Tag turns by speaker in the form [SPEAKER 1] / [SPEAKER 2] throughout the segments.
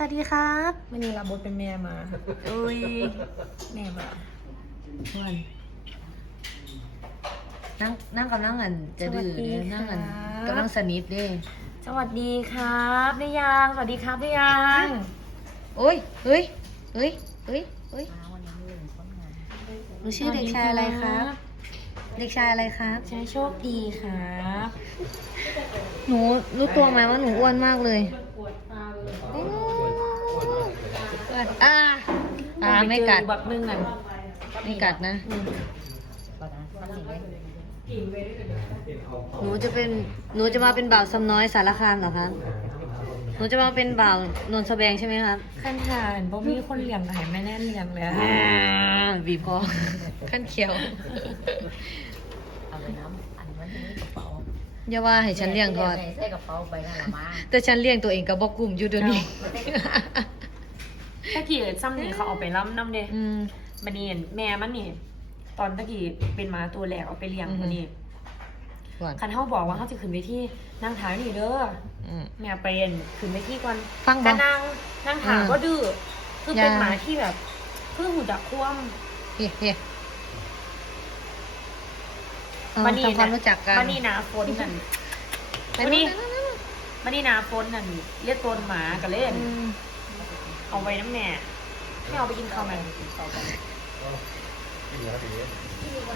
[SPEAKER 1] สวัสดีครับ
[SPEAKER 2] วันนี้รับบทเป็นแม่มา
[SPEAKER 1] อุ้ย
[SPEAKER 2] แม่มา
[SPEAKER 3] เพื่อนนั่งนั่งกำลังอันจะดื้อเนี่ยนั่งอันกำลังสนิทเด้
[SPEAKER 1] สวัสดีครับได้ยังสวัสดีครับได้ยัง
[SPEAKER 3] โอ้ยเฮ้ยเฮ้ยเฮ้ยเฮ้ยหนูชื่อเด็กชายอะไรครับ เด็กชายอะไรครับ
[SPEAKER 1] ชายโชคดีครับ
[SPEAKER 3] หนูรู้ตัวไหมว่าหนูอ้วนมากเลย อ่าอ่าไม่กัด
[SPEAKER 1] บักนึงอะ
[SPEAKER 3] ไม่กัดนะหนูจะเป็นหนูจะมาเป็นบ่าวซ้ำน้อยสารคามเหรอคะหนูจะมาเป็นบ่าวนนทแบงใช่ไหมครับ
[SPEAKER 1] ขั้นทานบ่มีคนเลี้ยงไห้แม่แน่นเลี้ยงเลยอะ
[SPEAKER 3] บีบคอขั้นเขียว
[SPEAKER 4] เอาไปน้ำอันนั้นที่กระเป๋า
[SPEAKER 3] อย่าว่าให้ฉันเลี้ยงทอด
[SPEAKER 4] ใส่กระเป๋าไปนั่นละมา
[SPEAKER 3] แต่ฉันเลี้ยงตัวเองกับบอกกลุ่มอยู่เดี๋ยวนี้
[SPEAKER 1] ตะกี้ซ้ำนี่เขาเอาไปล้ำน้ำเด้
[SPEAKER 3] อืม
[SPEAKER 1] บันนี้แม่มันนี่ ตอนตะกี้เป็นหมาตัวแหลกเอาไปเลี้ยง
[SPEAKER 3] อือฮึ
[SPEAKER 1] บันนี้
[SPEAKER 3] ก่อน
[SPEAKER 1] คันเขาบอกว่าเขาจะขึ้นไปที่นั่งถามนี่เด้อ
[SPEAKER 3] อืม
[SPEAKER 1] แม่ไปเอ็นขึ้นไปที่ก่อน
[SPEAKER 3] ฟังบ่
[SPEAKER 1] แต่นางนางถาม
[SPEAKER 3] อืม
[SPEAKER 1] ก็ดื้อคือเป็น
[SPEAKER 3] อย่า
[SPEAKER 1] หมาที่แบบเพื่อหูดักคว่
[SPEAKER 3] เฮ้เฮ้เอาำ
[SPEAKER 1] บันนี้
[SPEAKER 3] ทำความรู้จักกัน
[SPEAKER 1] บันนี้นาฝนนั่น
[SPEAKER 3] ไป
[SPEAKER 1] วันนี้
[SPEAKER 3] นู่น
[SPEAKER 1] บันนี้นาฝนนั่นเรียกต้นหมากันเล่น
[SPEAKER 3] อืม
[SPEAKER 1] เอาไว้น้ำแม่ไม่เอาไปกินข้าวไหม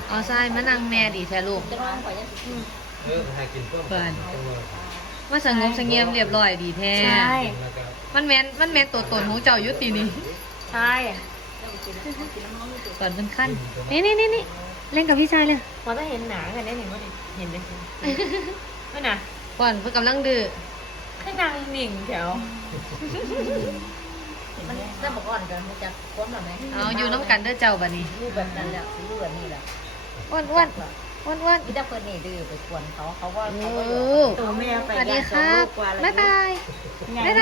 [SPEAKER 3] เอาใช่มานั่งแม่ดีแท้ลูก
[SPEAKER 4] จะร้องไปยัง
[SPEAKER 5] เออให้กินเพิ่ม
[SPEAKER 3] เปิดมาสงบเสงเงียมเรียบร้อยดีแท้
[SPEAKER 1] ใช่
[SPEAKER 5] แล้วก็
[SPEAKER 3] มันแมนมันแมนตัวตนของเจ้าอยุตินี่
[SPEAKER 1] ใช่
[SPEAKER 3] เปิดเป็นขั้นนี่นี่นี่นี่เล่นกับพี่ชายเลย
[SPEAKER 1] พอจะเห็นหนากันได้เห็นว่าเห็นเลยไม่น่ะ
[SPEAKER 3] ก่อนเพื่อกำลังดื้อ
[SPEAKER 1] คือนางหนิ่งแถว
[SPEAKER 4] มันได้ บอกก่อนกันมันจะค้นหรือไง
[SPEAKER 3] เอาอยู่น้ำกันเด้อเจ้าบัดนี้
[SPEAKER 4] รูปแบบนั้นแหละรูปแบบนี้แหละ
[SPEAKER 3] อ้วนอ้วนอ้วนอ้วน
[SPEAKER 4] พี่ตาเพิ่นนี่ดื้อไปกวนเขาเขาว่า
[SPEAKER 3] โอ้
[SPEAKER 4] เขาก็
[SPEAKER 1] ตัวแม่ไป
[SPEAKER 3] สวัสดีครับบ๊ายบายบ๊ายบาย